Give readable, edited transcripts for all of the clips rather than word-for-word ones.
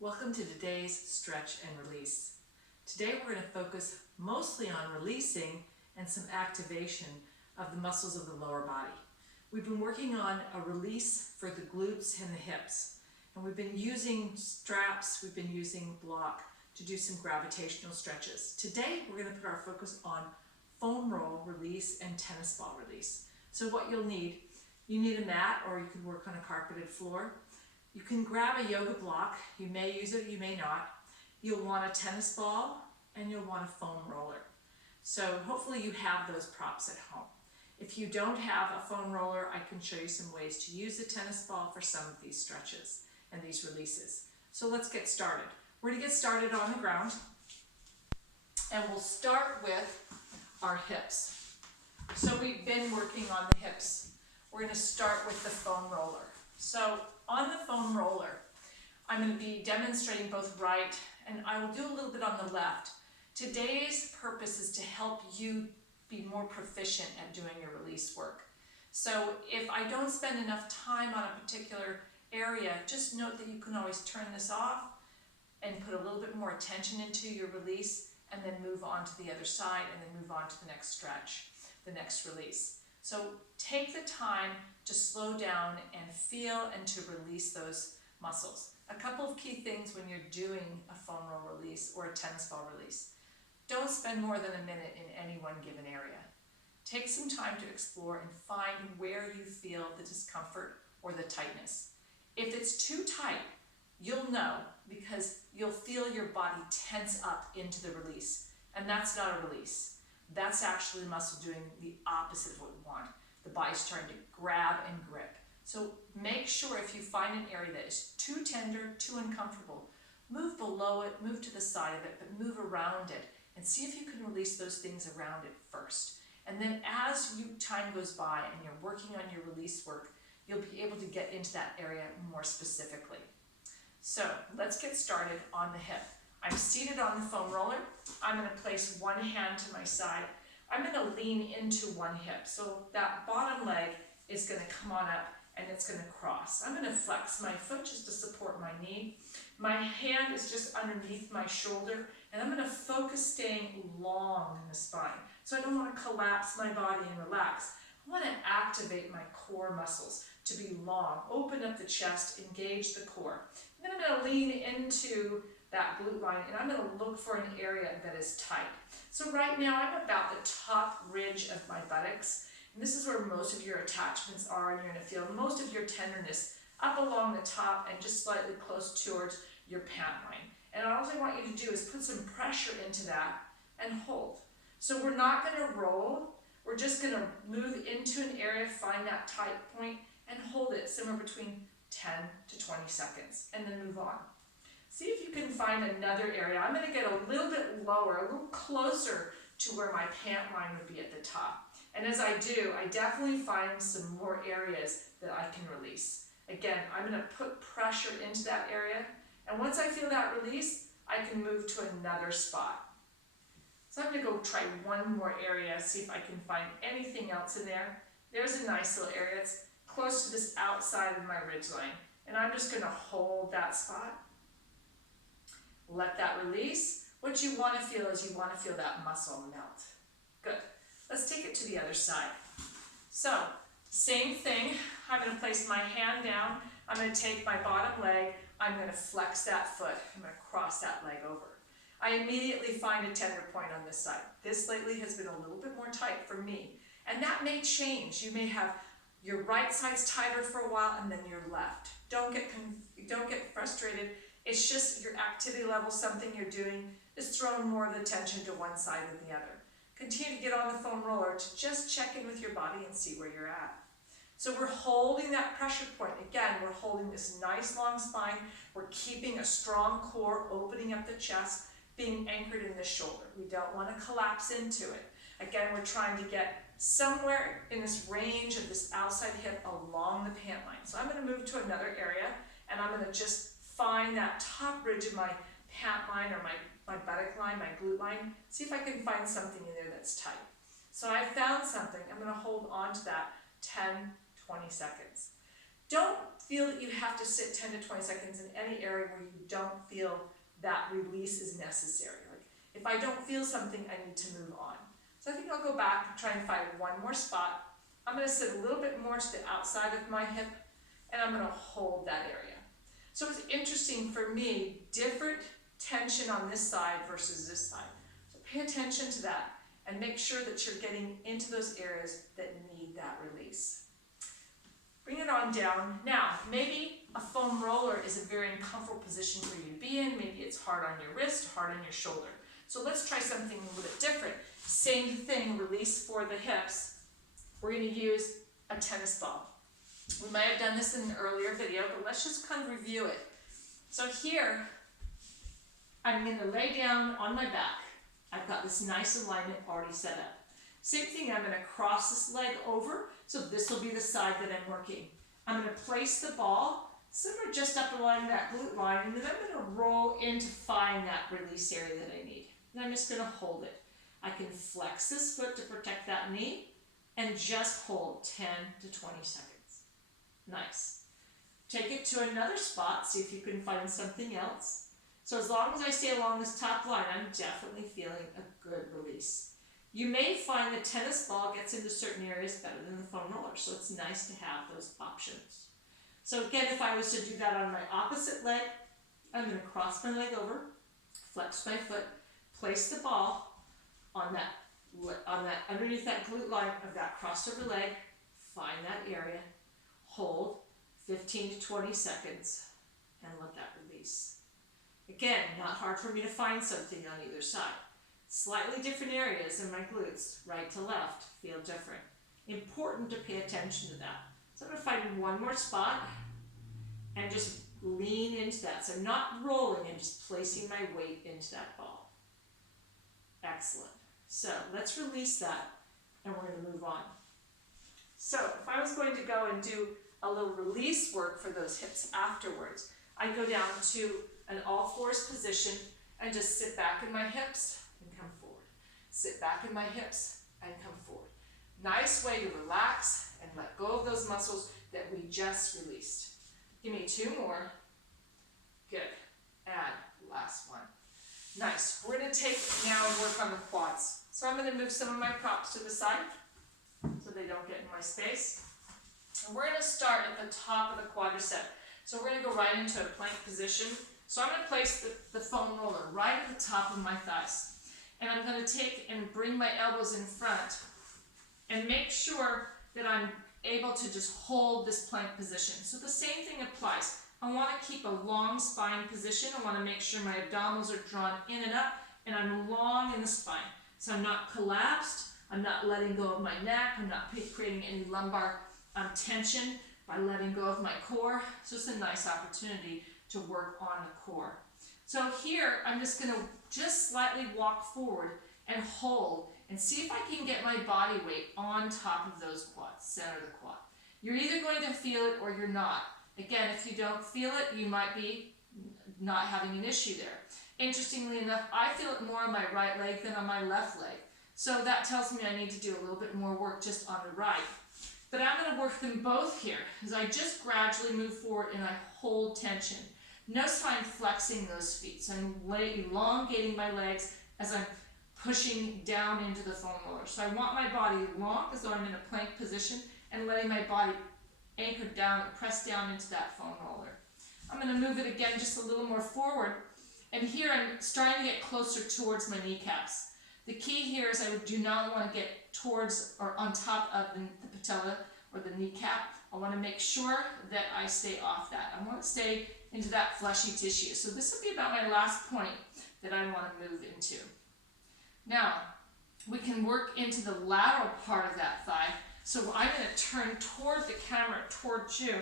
Welcome to today's stretch and release. Today we're going to focus mostly on releasing and some activation of the muscles of the lower body. We've been working on a release for the glutes and the hips, and we've been using straps, we've been using block to do some gravitational stretches. Today we're going to put our focus on foam roll release and tennis ball release. So what you'll need, you need a mat, or you can work on a carpeted floor. You can grab a yoga block. You may use it, you may not. You'll want a tennis ball and you'll want a foam roller. So hopefully you have those props at home. If you don't have a foam roller, I can show you some ways to use a tennis ball for some of these stretches and these releases. So let's get started. We're going to get started on the ground, and we'll start with our hips. So we've been working on the hips. We're going to start with the foam roller. So on the foam roller, I'm going to be demonstrating both right, and I will do a little bit on the left. Today's purpose is to help you be more proficient at doing your release work. So if I don't spend enough time on a particular area, just note that you can always turn this off and put a little bit more attention into your release, and then move on to the other side, and then move on to the next stretch, the next release. So take the time to slow down and feel and to release those muscles. A couple of key things when you're doing a foam roll release or a tennis ball release. Don't spend more than a minute in any one given area. Take some time to explore and find where you feel the discomfort or the tightness. If it's too tight, you'll know, because you'll feel your body tense up into the release. And that's not a release. That's actually the muscle doing the opposite of what we want. The body's trying to grab and grip. So make sure if you find an area that is too tender, too uncomfortable, move below it, move to the side of it, but move around it, and see if you can release those things around it first. And then as time goes by and you're working on your release work, you'll be able to get into that area more specifically. So let's get started on the hip. I'm seated on the foam roller. I'm going to place one hand to my side. I'm going to lean into one hip. So that bottom leg is going to come on up and it's going to cross. I'm going to flex my foot just to support my knee. My hand is just underneath my shoulder, and I'm going to focus staying long in the spine. So I don't want to collapse my body and relax. I want to activate my core muscles to be long. Open up the chest, engage the core. And then I'm going to lean into that glute line, and I'm going to look for an area that is tight. So right now I'm about the top ridge of my buttocks, and this is where most of your attachments are, and you're going to feel most of your tenderness up along the top and just slightly close towards your pant line. And all I want you to do is put some pressure into that and hold. So we're not going to roll, we're just going to move into an area, find that tight point, and hold it somewhere between 10 to 20 seconds, and then move on. See if you can find another area. I'm going to get a little bit lower, a little closer to where my pant line would be at the top. And as I do, I definitely find some more areas that I can release. Again, I'm going to put pressure into that area, and once I feel that release, I can move to another spot. So I'm going to go try one more area, see if I can find anything else in there. There's a nice little area. It's close to this outside of my ridgeline, and I'm just going to hold that spot. Let that release. What you want to feel is you want to feel that muscle melt. Good. Let's take it to the other side. So, same thing. I'm going to place my hand down. I'm going to take my bottom leg. I'm going to flex that foot. I'm going to cross that leg over. I immediately find a tender point on this side. This lately has been a little bit more tight for me. And that may change. You may have your right side's tighter for a while and then your left. Don't get frustrated. It's just your activity level, something you're doing, is throwing more of the tension to one side than the other. Continue to get on the foam roller to just check in with your body and see where you're at. So we're holding that pressure point. Again, we're holding this nice long spine. We're keeping a strong core, opening up the chest, being anchored in the shoulder. We don't want to collapse into it. Again, we're trying to get somewhere in this range of this outside hip along the pant line. So I'm going to move to another area, and I'm going to just find that top ridge of my pant line, or my buttock line, my glute line. See if I can find something in there that's tight. So I found something. I'm going to hold on to that 10, 20 seconds. Don't feel that you have to sit 10 to 20 seconds in any area where you don't feel that release is necessary. Like if I don't feel something, I need to move on. So I think I'll go back and try and find one more spot. I'm going to sit a little bit more to the outside of my hip, and I'm going to hold that area. So it's interesting for me, different tension on this side versus this side. So pay attention to that and make sure that you're getting into those areas that need that release. Bring it on down. Now, maybe a foam roller is a very uncomfortable position for you to be in. Maybe it's hard on your wrist, hard on your shoulder. So let's try something a little bit different. Same thing, release for the hips. We're going to use a tennis ball. We might have done this in an earlier video, but let's just kind of review it. So here, I'm going to lay down on my back. I've got this nice alignment already set up. Same thing, I'm going to cross this leg over, so this will be the side that I'm working. I'm going to place the ball somewhere just up along that glute line, and then I'm going to roll in to find that release area that I need. And I'm just going to hold it. I can flex this foot to protect that knee, and just hold 10 to 20 seconds. Nice. Take it to another spot, see if you can find something else. So as long as I stay along this top line, I'm definitely feeling a good release. You may find the tennis ball gets into certain areas better than the foam roller, so it's nice to have those options. So again, if I was to do that on my opposite leg, I'm going to cross my leg over, flex my foot, place the ball on that underneath that glute line of that crossover leg, find that area, hold 15 to 20 seconds, and let that release. Again, not hard for me to find something on either side. Slightly different areas in my glutes, right to left, feel different. Important to pay attention to that. So I'm going to find one more spot and just lean into that. So I'm not rolling, I'm just placing my weight into that ball. Excellent. So let's release that, and we're going to move on. So if I was going to go and do a little release work for those hips afterwards, I'd go down to an all-fours position and just sit back in my hips and come forward. Sit back in my hips and come forward. Nice way to relax and let go of those muscles that we just released. Give me two more. Good. And last one. Nice. We're going to take now and work on the quads. So I'm going to move some of my props to the side so they don't get in my space. And we're going to start at the top of the quadricep. So we're going to go right into a plank position. So I'm going to place the foam roller right at the top of my thighs. And I'm going to take and bring my elbows in front and make sure that I'm able to just hold this plank position. So the same thing applies. I want to keep a long spine position. I want to make sure my abdominals are drawn in and up, and I'm long in the spine. So I'm not collapsed, I'm not letting go of my neck, I'm not creating any lumbar tension by letting go of my core. So it's a nice opportunity to work on the core. So here, I'm just going to just slightly walk forward and hold and see if I can get my body weight on top of those quads, center of the quad. You're either going to feel it or you're not. Again, if you don't feel it, you might be not having an issue there. Interestingly enough, I feel it more on my right leg than on my left leg. So that tells me I need to do a little bit more work just on the right. But I'm going to work them both here as I just gradually move forward and I hold tension. Notice how I'm flexing those feet. So I'm elongating my legs as I'm pushing down into the foam roller. So I want my body long as though I'm in a plank position and letting my body anchor down and press down into that foam roller. I'm going to move it again just a little more forward. And here I'm starting to get closer towards my kneecaps. The key here is I do not want to get towards or on top of the patella or the kneecap. I want to make sure that I stay off that. I want to stay into that fleshy tissue. So this will be about my last point that I want to move into. Now, we can work into the lateral part of that thigh. So I'm going to turn toward the camera, towards you.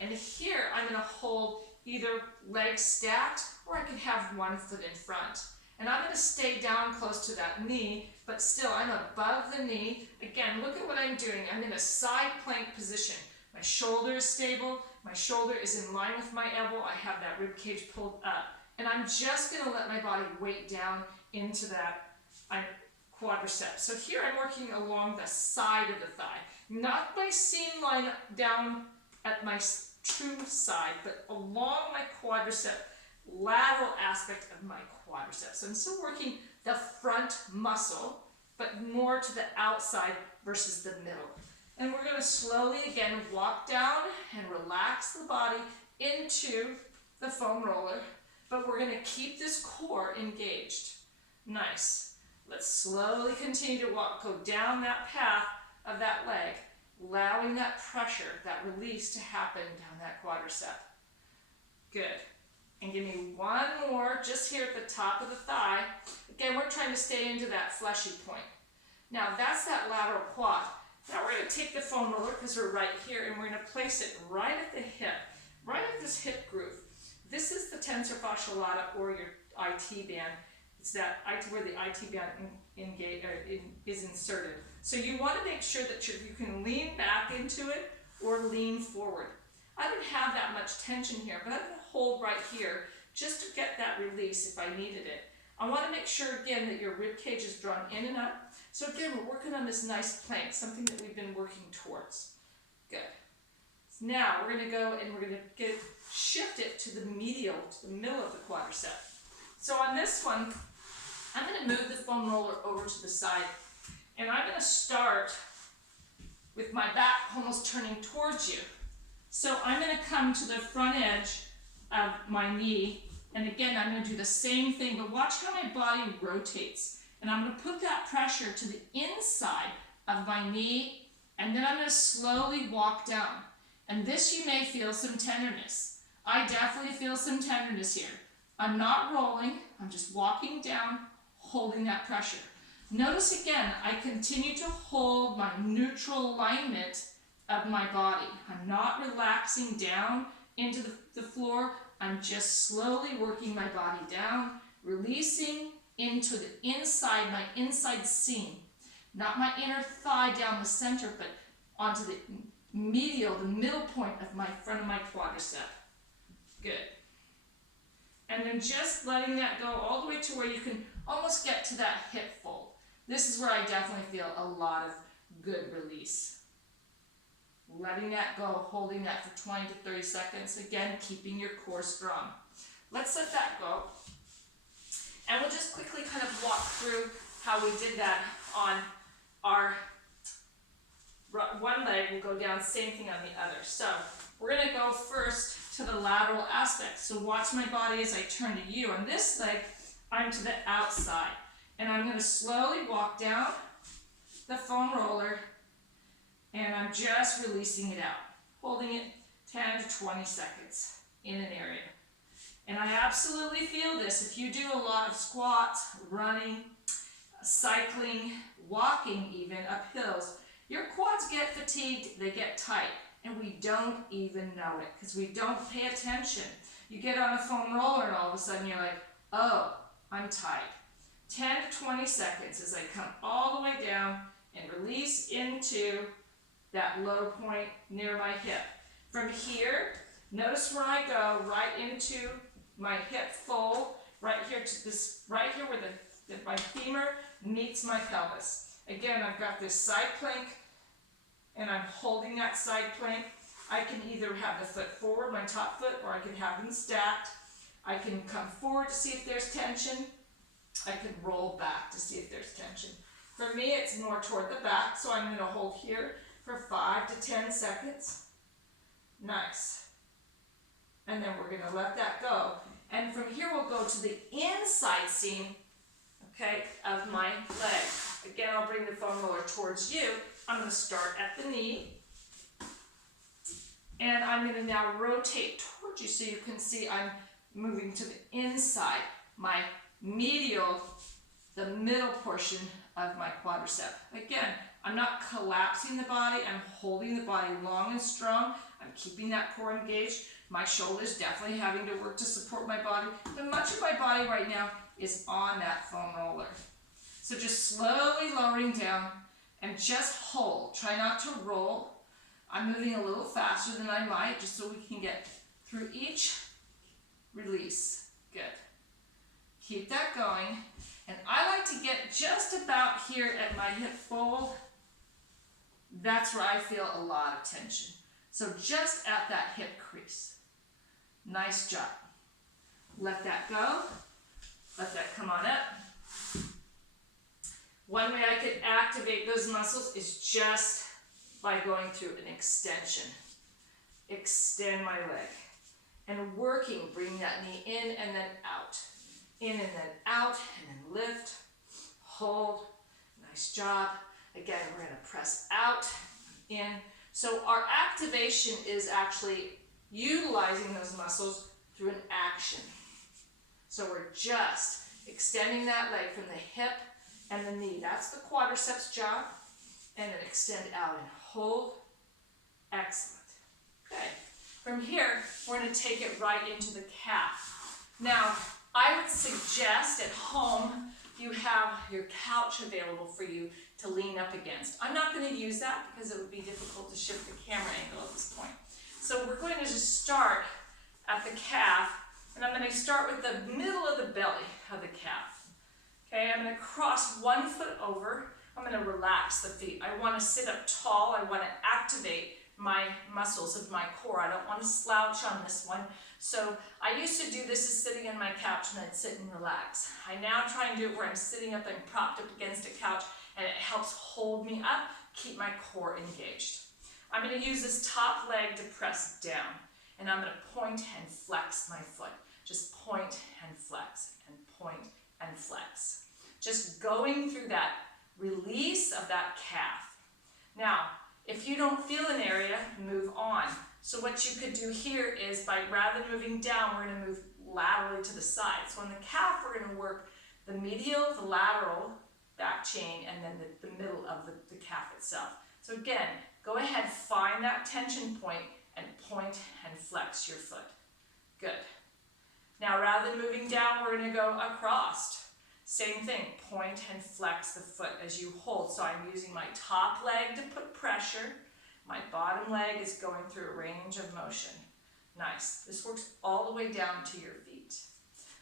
And here I'm going to hold either legs stacked or I could have one foot in front. And I'm going to stay down close to that knee, but still I'm above the knee. Again, look at what I'm doing. I'm in a side plank position. My shoulder is stable. My shoulder is in line with my elbow. I have that rib cage pulled up. And I'm just going to let my body weight down into that quadricep. So here I'm working along the side of the thigh. Not my seam line down at my true side, but along my quadricep, lateral aspect of my quadricep. So I'm still working the front muscle, but more to the outside versus the middle. And we're going to slowly again walk down and relax the body into the foam roller, but we're going to keep this core engaged. Nice. Let's slowly continue to walk, go down that path of that leg, allowing that pressure, that release to happen down that quadricep. Good. And give me one more just here at the top of the thigh. Again, we're trying to stay into that fleshy point. Now that's that lateral quad. Now we're going to take the foam roller, because we're right here, and we're going to place it right at the hip, right at this hip groove. This is the tensor fasciae lata, or your IT band. It's that where the IT band is inserted. So you want to make sure that you can lean back into it or lean forward. I don't have that much tension here, but I'm going to hold right here just to get that release if I needed it. I want to make sure again that your rib cage is drawn in and up. So again, we're working on this nice plank, something that we've been working towards. Good. Now we're going to go and we're going to shift it to the medial, to the middle of the quadricep. So on this one, I'm going to move the foam roller over to the side, and I'm going to start with my back almost turning towards you. So I'm going to come to the front edge of my knee, and again, I'm going to do the same thing, but watch how my body rotates. And I'm going to put that pressure to the inside of my knee, and then I'm going to slowly walk down. And this you may feel some tenderness. I definitely feel some tenderness here. I'm not rolling, I'm just walking down, holding that pressure. Notice again, I continue to hold my neutral alignment of my body. I'm not relaxing down into the floor. I'm just slowly working my body down, releasing into the inside, my inside seam. Not my inner thigh down the center, but onto the medial, the middle point of my front of my quadricep. Good. And then just letting that go all the way to where you can almost get to that hip fold. This is where I definitely feel a lot of good release. Letting that go, holding that for 20 to 30 seconds. Again, keeping your core strong. Let's let that go. And we'll just quickly kind of walk through how we did that on our one leg. We'll go down, same thing on the other. So we're going to go first to the lateral aspect. So watch my body as I turn to you. On this leg, I'm to the outside. And I'm going to slowly walk down the foam roller, and I'm just releasing it out, holding it 10 to 20 seconds in an area. And I absolutely feel this. If you do a lot of squats, running, cycling, walking even up hills, your quads get fatigued, they get tight, and we don't even know it because we don't pay attention. You get on a foam roller and all of a sudden you're like, oh, I'm tight. 10 to 20 seconds as I come all the way down and release into that low point near my hip. From here, notice where I go right into my hip fold, right here to this, right here where my femur meets my pelvis. Again, I've got this side plank, and I'm holding that side plank. I can either have the foot forward, my top foot, or I can have them stacked. I can come forward to see if there's tension. I can roll back to see if there's tension. For me, it's more toward the back, so I'm going to hold here for 5 to 10 seconds. Nice. And then we're going to let that go. And from here, we'll go to the inside seam, okay, of my leg. Again, I'll bring the foam roller towards you. I'm going to start at the knee. And I'm going to now rotate towards you so you can see I'm moving to the inside. My medial, the middle portion of my quadricep. Again, I'm not collapsing the body, I'm holding the body long and strong. I'm keeping that core engaged. My shoulders definitely having to work to support my body, but much of my body right now is on that foam roller. So just slowly lowering down and just hold. Try not to roll. I'm moving a little faster than I might just so we can get through each release. Good. Keep that going. And I like to get just about here at my hip fold. That's where I feel a lot of tension. So just at that hip crease. Nice job. Let that go. Let that come on up. One way I could activate those muscles is just by going through an extension. Extend my leg. And working, bring that knee in and then out. In and then out, and then lift, hold. Nice job. Again, we're going to press out, in. So our activation is actually utilizing those muscles through an action. So we're just extending that leg from the hip and the knee. That's the quadriceps job. And then extend out and hold. Excellent. Okay. From here, we're going to take it right into the calf. Now, I would suggest at home you have your couch available for you to lean up against. I'm not going to use that because it would be difficult to shift the camera angle at this point. So we're going to just start at the calf, and I'm going to start with the middle of the belly of the calf. Okay, I'm going to cross one foot over. I'm going to relax the feet. I want to sit up tall. I want to activate my muscles of my core. I don't want to slouch on this one. So I used to do this as sitting on my couch and I'd sit and relax. I now try and do it where I'm sitting up and propped up against a couch, and it helps hold me up, keep my core engaged. I'm going to use this top leg to press down, and I'm going to point and flex my foot. Just point and flex, and point and flex. Just going through that release of that calf. Now, if you don't feel an area, move on. So what you could do here is, by rather than moving down, we're going to move laterally to the side. So on the calf, we're going to work the medial, the lateral back chain, and then the middle of the calf itself. So again, go ahead, find that tension point, and point and flex your foot. Good. Now, rather than moving down, we're going to go across. Same thing, point and flex the foot as you hold. So I'm using my top leg to put pressure. My bottom leg is going through a range of motion. Nice. This works all the way down to your feet.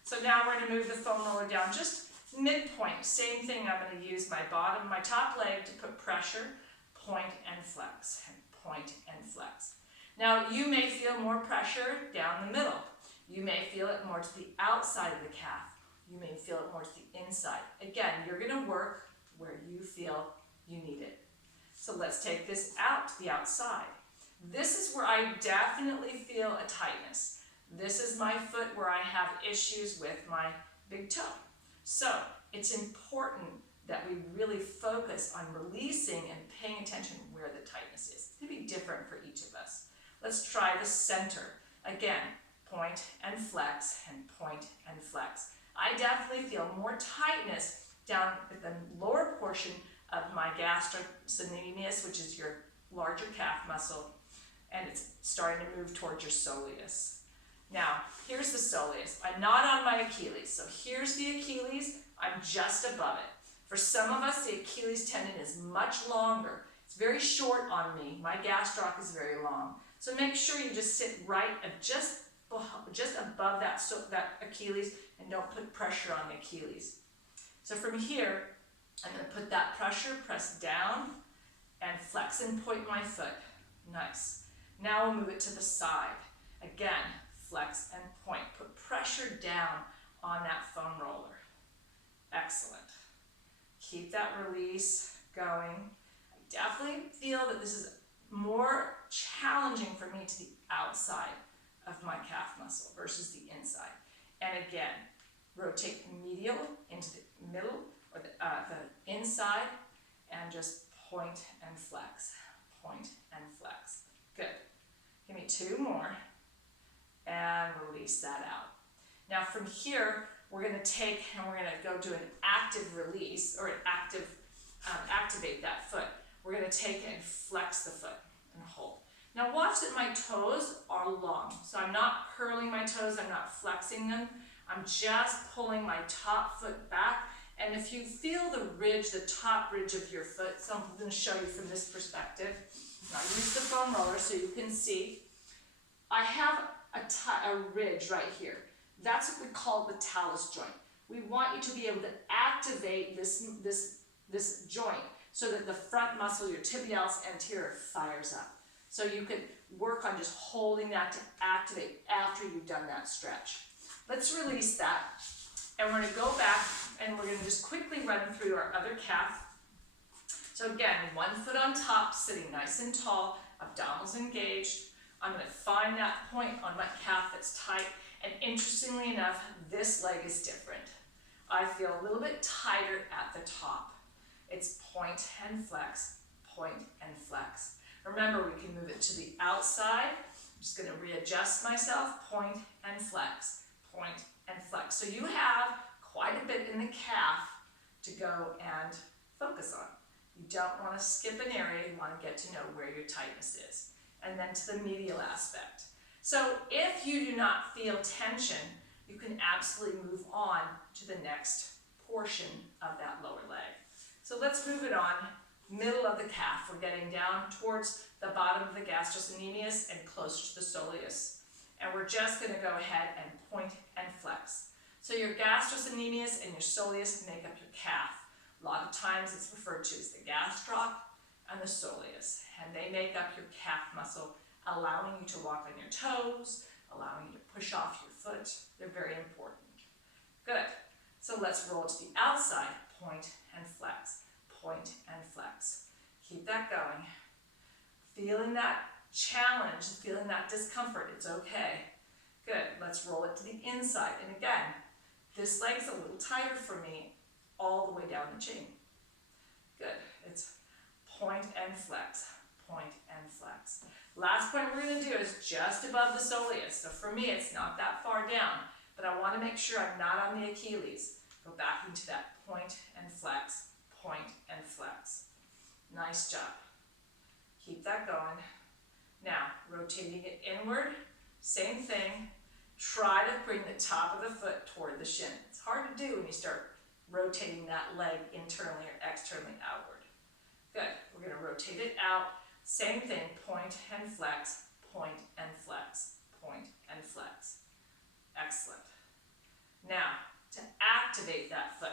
So now we're going to move the foam roller down just midpoint. Same thing, I'm going to use my top leg to put pressure, point and flex, and point and flex. Now you may feel more pressure down the middle. You may feel it more to the outside of the calf. You may feel it more to the inside. Again, you're going to work where you feel you need it. So let's take this out to the outside. This is where I definitely feel a tightness. This is my foot where I have issues with my big toe. So it's important that we really focus on releasing and paying attention where the tightness is. It's going to be different for each of us. Let's try the center. Again, point and flex, and point and flex. I definitely feel more tightness down at the lower portion of my gastrocnemius, which is your larger calf muscle, and it's starting to move towards your soleus. Now, here's the soleus. I'm not on my Achilles, so here's the Achilles. I'm just above it. For some of us, the Achilles tendon is much longer. It's very short on me. My gastroc is very long. So make sure you just sit right at just above that Achilles, and don't put pressure on the Achilles. So from here, I'm going to put that pressure, press down, and flex and point my foot. Nice. Now we'll move it to the side. Again, flex and point. Put pressure down on that foam roller. Excellent. Keep that release going. I definitely feel that this is more challenging for me to the outside of my calf muscle versus the inside. And again, rotate medial into the middle or the inside, and just point and flex, point and flex. Good. Give me two more, and release that out. Now from here, we're going to take and we're going to go to an active release, or an activate that foot. We're going to take and flex the foot and hold. Now watch that my toes are long. So I'm not curling my toes, I'm not flexing them. I'm just pulling my top foot back. And if you feel the ridge, the top ridge of your foot, so I'm going to show you from this perspective. Now use the foam roller so you can see. I have a ridge right here. That's what we call the talus joint. We want you to be able to activate this joint so that the front muscle, your tibialis anterior, fires up. So you could work on just holding that to activate after you've done that stretch. Let's release that. And we're gonna go back and we're gonna just quickly run through our other calf. So again, one foot on top, sitting nice and tall, abdominals engaged. I'm gonna find that point on my calf that's tight. And interestingly enough, this leg is different. I feel a little bit tighter at the top. It's point and flex, point and flex. Remember, we can move it to the outside. I'm just gonna readjust myself, point and flex, point and flex. So you have quite a bit in the calf to go and focus on. You don't wanna skip an area, you wanna get to know where your tightness is. And then to the medial aspect. So if you do not feel tension, you can absolutely move on to the next portion of that lower leg. So let's move it on. Middle of the calf, we're getting down towards the bottom of the gastrocnemius and closer to the soleus. And we're just gonna go ahead and point and flex. So your gastrocnemius and your soleus make up your calf. A lot of times it's referred to as the gastroc and the soleus, and they make up your calf muscle, allowing you to walk on your toes, allowing you to push off your foot. They're very important. Good. So let's roll to the outside, point and flex, point and flex. Keep that going. Feeling that challenge, feeling that discomfort, it's okay. Good. Let's roll it to the inside. And again, this leg's a little tighter for me all the way down the chin. Good. It's point and flex, point and flex. Last point we're going to do is just above the soleus. So for me, it's not that far down, but I want to make sure I'm not on the Achilles. Go back into that point and flex, point and flex. Nice job. Keep that going. Now, rotating it inward, same thing. Try to bring the top of the foot toward the shin. It's hard to do when you start rotating that leg internally or externally outward. Good. We're going to rotate it out. Same thing, point and flex, point and flex, point and flex. Excellent. Now, to activate that foot,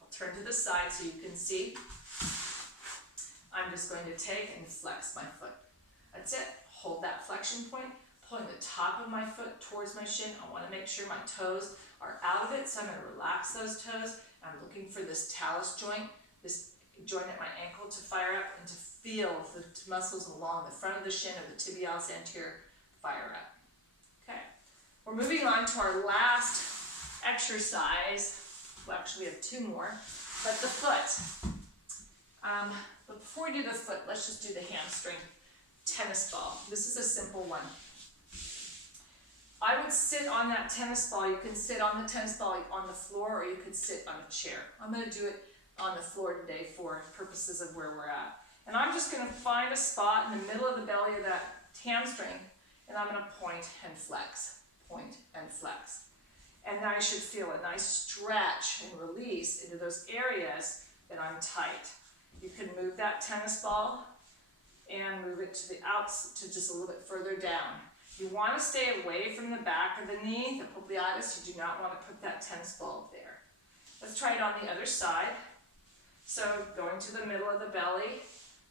I'll turn to the side so you can see. I'm just going to take and flex my foot. That's it. Hold that flexion point, pulling the top of my foot towards my shin. I want to make sure my toes are out of it, so I'm going to relax those toes. I'm looking for this talus joint, this joint at my ankle to fire up and to feel the muscles along the front of the shin or the tibialis anterior fire up. Okay, we're moving on to our last exercise. Well, actually we have two more, but the foot. But before we do the foot, let's just do the hamstring tennis ball. This is a simple one. I would sit on that tennis ball. You can sit on the tennis ball on the floor, or you could sit on a chair. I'm going to do it on the floor today for purposes of where we're at. And I'm just going to find a spot in the middle of the belly of that hamstring, and I'm going to point and flex, point and flex. And then I should feel a nice stretch and release into those areas that I'm tight. You can move that tennis ball and move it to the outs, to just a little bit further down. You want to stay away from the back of the knee, the popliteus. You do not want to put that tennis ball there. Let's try it on the other side. So going to the middle of the belly,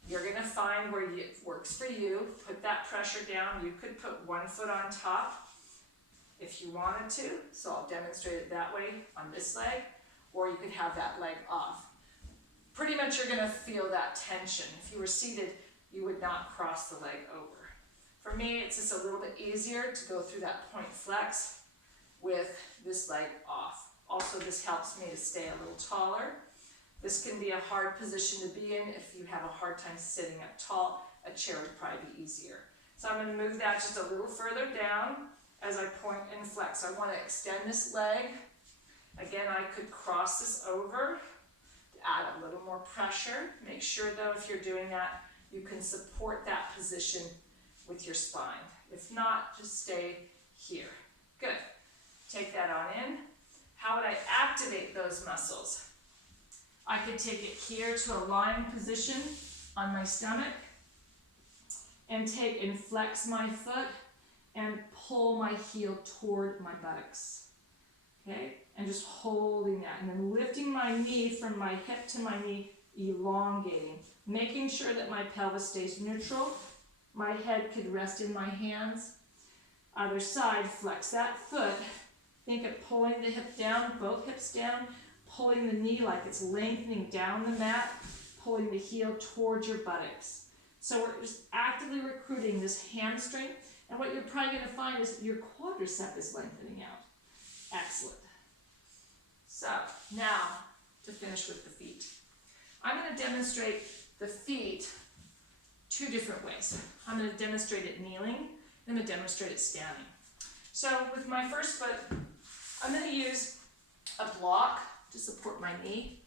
you're going to find where it works for you. Put that pressure down. You could put one foot on top if you wanted to. So I'll demonstrate it that way on this leg. Or you could have that leg off. Pretty much you're going to feel that tension. If you were seated, you would not cross the leg over. For me, it's just a little bit easier to go through that point flex with this leg off. Also, this helps me to stay a little taller. This can be a hard position to be in if you have a hard time sitting up tall. A chair would probably be easier. So I'm going to move that just a little further down as I point and flex. I want to extend this leg. Again, I could cross this over to add a little more pressure. Make sure though, if you're doing that, you can support that position with your spine. If not, just stay here. Good. Take that on in. How would I activate those muscles? I could take it here to a lying position on my stomach and take and flex my foot and pull my heel toward my buttocks. Okay? And just holding that. And then lifting my knee from my hip to my knee, elongating. Making sure that my pelvis stays neutral My head could rest in my hands. Other side, flex that foot. Think of pulling the hip down, both hips down, pulling the knee like it's lengthening down the mat, pulling the heel towards your buttocks. So we're just actively recruiting this hamstring, and what you're probably going to find is your quadricep is lengthening out. Excellent. So now to finish with the feet. I'm going to demonstrate the feet two different ways. I'm going to demonstrate it kneeling, and I'm going to demonstrate it standing. So with my first foot, I'm going to use a block to support my knee.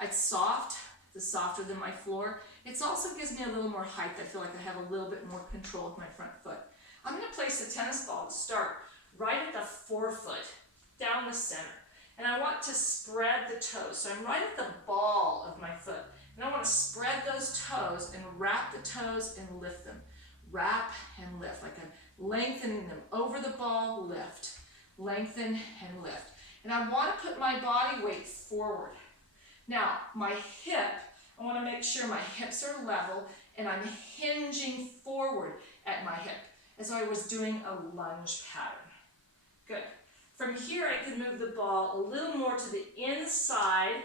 It's soft. It's softer than my floor. It also gives me a little more height. I feel like I have a little bit more control with my front foot. I'm going to place a tennis ball to start right at the forefoot, down the center. And I want to spread the toes. So I'm right at the ball of my foot. And I want to spread those toes and wrap the toes and lift them. Wrap and lift, like I'm lengthening them over the ball, lift. Lengthen and lift. And I want to put my body weight forward. Now, my hip, I want to make sure my hips are level and I'm hinging forward at my hip as though I was doing a lunge pattern. Good. From here, I can move the ball a little more to the inside,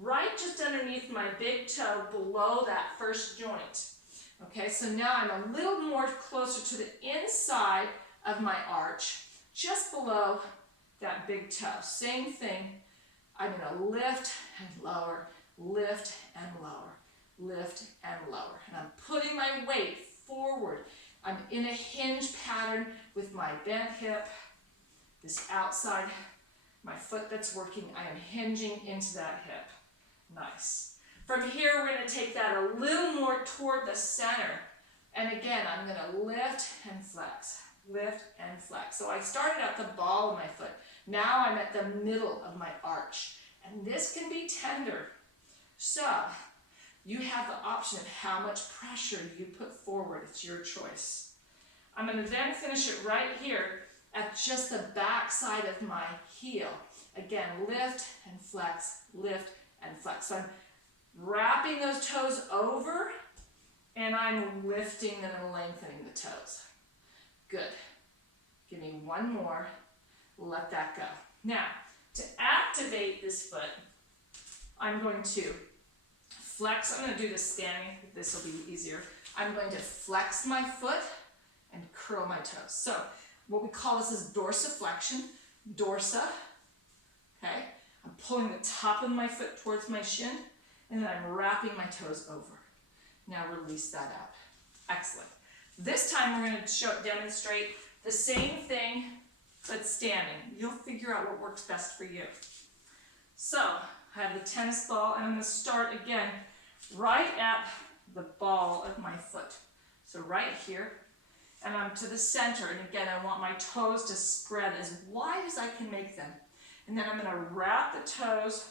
right just underneath my big toe below that first joint. Okay, so now I'm a little more closer to the inside of my arch, just below that big toe. Same thing. I'm going to lift and lower, lift and lower, lift and lower. And I'm putting my weight forward. I'm in a hinge pattern with my bent hip, this outside, my foot that's working, I am hinging into that hip. Nice. From here, we're going to take that a little more toward the center. And again, I'm going to lift and flex, lift and flex. So I started at the ball of my foot. Now I'm at the middle of my arch. And this can be tender. So you have the option of how much pressure you put forward. It's your choice. I'm going to then finish it right here at just the back side of my heel. Again, lift and flex, lift and flex. So I'm wrapping those toes over and I'm lifting them and lengthening the toes. Good. Give me one more. Let that go. Now, to activate this foot, I'm going to flex. I'm going to do this standing. This will be easier. I'm going to flex my foot and curl my toes. So what we call this is dorsiflexion. Dorsa. Okay. I'm pulling the top of my foot towards my shin, and then I'm wrapping my toes over. Now release that out. Excellent. This time we're going to demonstrate the same thing, but standing. You'll figure out what works best for you. So I have the tennis ball, and I'm going to start again right at the ball of my foot. So right here, and I'm to the center, and again, I want my toes to spread as wide as I can make them. And then I'm going to wrap the toes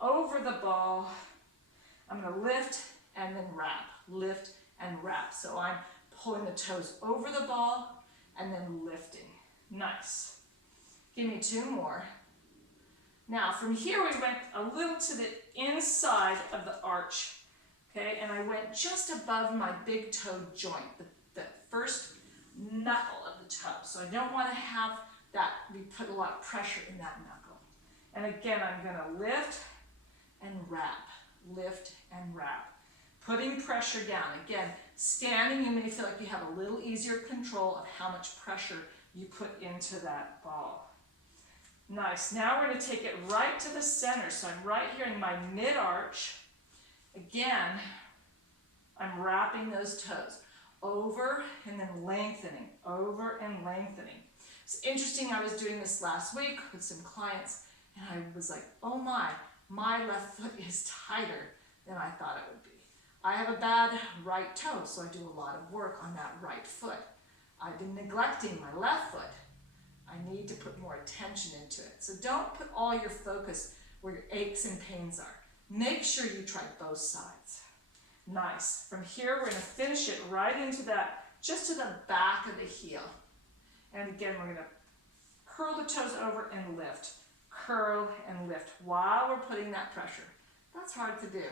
over the ball. I'm going to lift and then wrap, lift and wrap. So I'm pulling the toes over the ball and then lifting. Nice. Give me two more. Now from here we went a little to the inside of the arch, okay? And I went just above my big toe joint, the first knuckle of the toe. So I don't want to have that, we put a lot of pressure in that knuckle. And again, I'm going to lift and wrap, lift and wrap. Putting pressure down. Again, standing, you may feel like you have a little easier control of how much pressure you put into that ball. Nice. Now we're going to take it right to the center. So I'm right here in my mid-arch. Again, I'm wrapping those toes over and then lengthening, over and lengthening. It's interesting, I was doing this last week with some clients, and I was like, oh my left foot is tighter than I thought it would be. I have a bad right toe, so I do a lot of work on that right foot. I've been neglecting my left foot. I need to put more attention into it. So don't put all your focus where your aches and pains are. Make sure you try both sides. Nice. From here, we're going to finish it right into that, just to the back of the heel. And again, we're going to curl the toes over and lift. Curl and lift while we're putting that pressure. That's hard to do.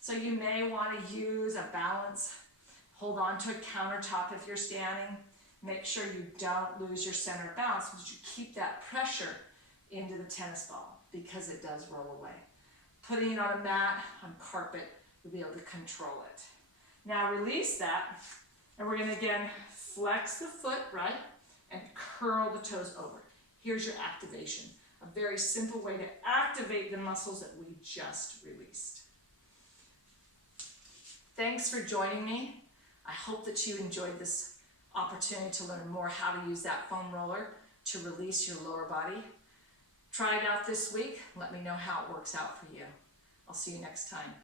So you may want to use a balance, Hold on to a countertop if you're standing. Make sure you don't lose your center of balance, but you keep that pressure into the tennis ball because it does roll away. Putting it on a mat, on carpet, you'll be able to control it. Now release that, and we're gonna again flex the foot, right? And curl the toes over. Here's your activation. A very simple way to activate the muscles that we just released. Thanks for joining me. I hope that you enjoyed this opportunity to learn more how to use that foam roller to release your lower body. Try it out this week. Let me know how it works out for you. I'll see you next time.